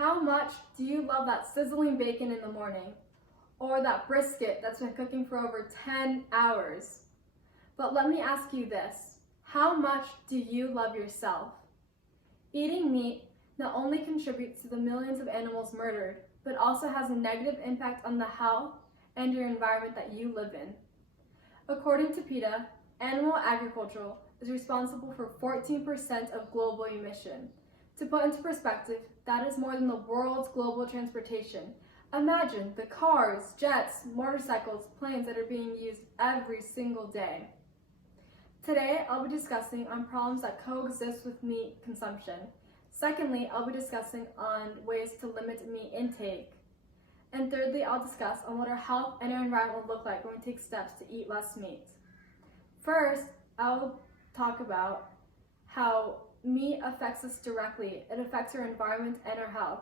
How much do you love that sizzling bacon in the morning? Or that brisket that's been cooking for over 10 hours? But let me ask you this. How much do you love yourself? Eating meat not only contributes to the millions of animals murdered, but also has a negative impact on the health and your environment that you live in. According to PETA, animal agriculture is responsible for 14% of global emission. To put into perspective, that is more than the world's global transportation. Imagine the cars, jets, motorcycles, planes that are being used every single day. Today, I'll be discussing on problems that coexist with meat consumption. Secondly, I'll be discussing on ways to limit meat intake. And thirdly, I'll discuss on what our health and our environment will look like when we take steps to eat less meat. First, I'll talk about how meat affects us directly. It affects our environment and our health.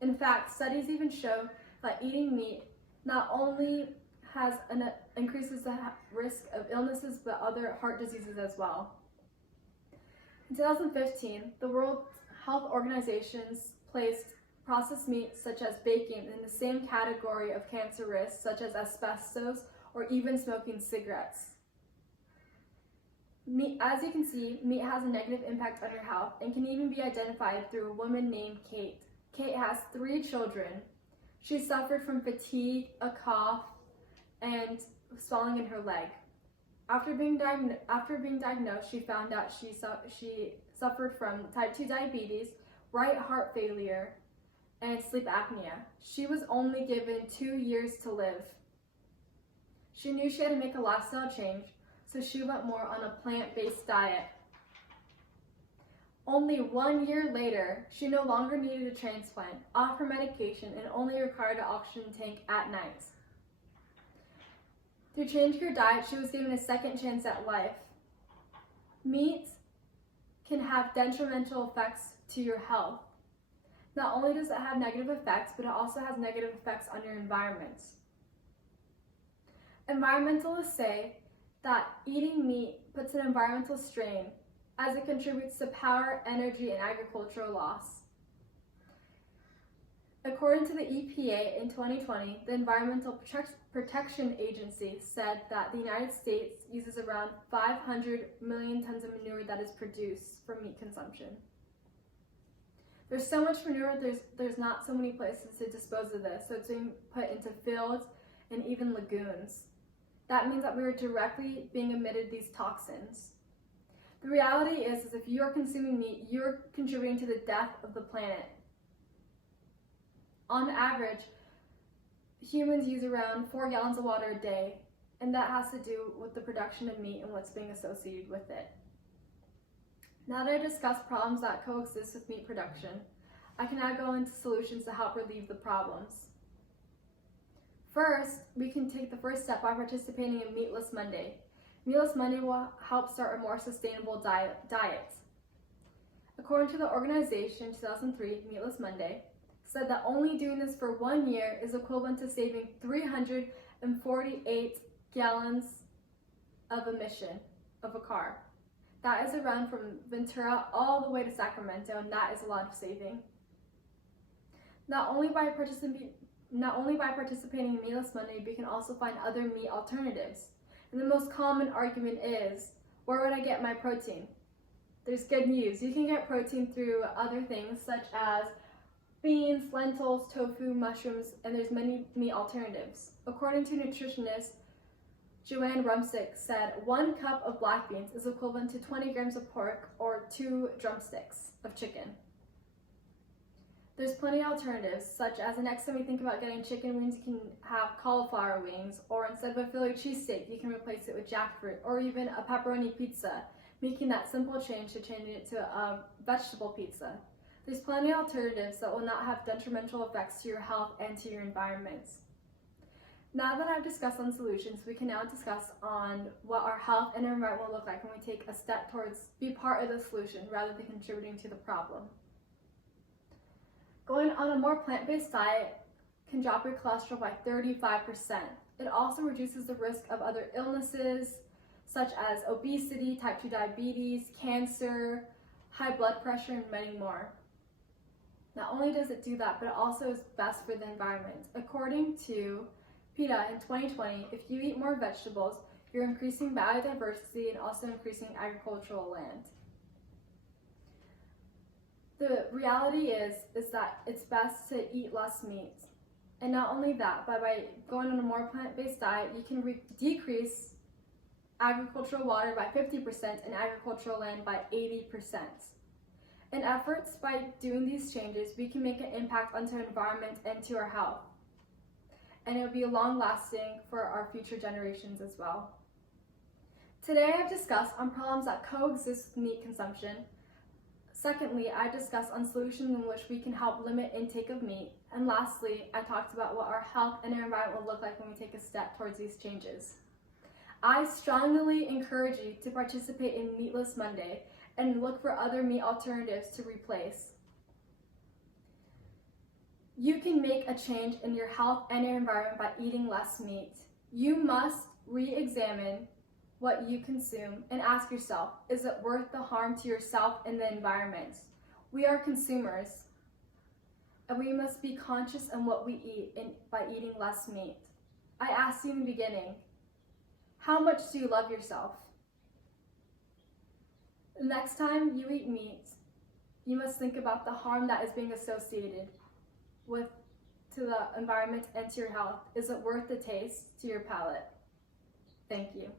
In fact, studies even show that eating meat not only increases the risk of illnesses, but other heart diseases as well. In 2015, the World Health Organization placed processed meats such as bacon in the same category of cancer risks such as asbestos or even smoking cigarettes. As you can see, meat has a negative impact on your health and can even be identified through a woman named Kate. Kate has 3 children. She suffered from fatigue, a cough, and swelling in her leg. After being diagnosed, she found out she suffered from type 2 diabetes, right heart failure, and sleep apnea. She was only given 2 years to live. She knew she had to make a lifestyle change, so she went more on a plant-based diet. Only 1 year later, she no longer needed a transplant, off her medication, and only required an oxygen tank at night. Through changing her diet, she was given a second chance at life. Meat can have detrimental effects to your health. Not only does it have negative effects, but it also has negative effects on your environment. Environmentalists say that eating meat puts an environmental strain as it contributes to power, energy, and agricultural loss. According to the EPA in 2020, the Environmental Protection Agency said that the United States uses around 500 million tons of manure that is produced from meat consumption. There's so much manure, there's not so many places to dispose of this, so it's being put into fields and even lagoons. That means that we are directly being emitted these toxins. The reality is if you are consuming meat, you're contributing to the death of the planet. On average, humans use around 4 gallons of water a day, and that has to do with the production of meat and what's being associated with it. Now that I discussed problems that coexist with meat production, I can now go into solutions to help relieve the problems. First, we can take the first step by participating in Meatless Monday. Meatless Monday will help start a more sustainable diet. According to the organization, 2003, Meatless Monday said that only doing this for 1 year is equivalent to saving 348 gallons of emission of a car. That is a run from Ventura all the way to Sacramento, and that is a lot of saving. Not only by participating in Meatless Monday, we can also find other meat alternatives. And the most common argument is, where would I get my protein? There's good news. You can get protein through other things such as beans, lentils, tofu, mushrooms, and there's many meat alternatives. According to nutritionist Joanne Rumsick said, 1 cup of black beans is equivalent to 20 grams of pork or 2 drumsticks of chicken. There's plenty of alternatives, such as the next time you think about getting chicken wings, you can have cauliflower wings, or instead of a Philly cheesesteak, you can replace it with jackfruit, or even a pepperoni pizza, making that simple change to changing it to a vegetable pizza. There's plenty of alternatives that will not have detrimental effects to your health and to your environment. Now that I've discussed on solutions, we can now discuss on what our health and our environment will look like when we take a step towards be part of the solution rather than contributing to the problem. Going on a more plant-based diet can drop your cholesterol by 35%. It also reduces the risk of other illnesses such as obesity, type 2 diabetes, cancer, high blood pressure, and many more. Not only does it do that, but it also is best for the environment. According to PETA in 2020, if you eat more vegetables, you're increasing biodiversity and also increasing agricultural land. The reality is that it's best to eat less meat. And not only that, but by going on a more plant-based diet, you can decrease agricultural water by 50% and agricultural land by 80%. In efforts by doing these changes, we can make an impact onto our environment and to our health. And it will be long-lasting for our future generations as well. Today I've discussed on problems that coexist with meat consumption. Secondly, I discussed on solutions in which we can help limit intake of meat. And lastly, I talked about what our health and our environment will look like when we take a step towards these changes. I strongly encourage you to participate in Meatless Monday and look for other meat alternatives to replace. You can make a change in your health and your environment by eating less meat. You must re-examine what you consume and ask yourself, is it worth the harm to yourself and the environment? We are consumers, and we must be conscious in what we eat by eating less meat. I asked you in the beginning, how much do you love yourself? The next time you eat meat, you must think about the harm that is being associated to the environment and to your health. Is it worth the taste to your palate? Thank you.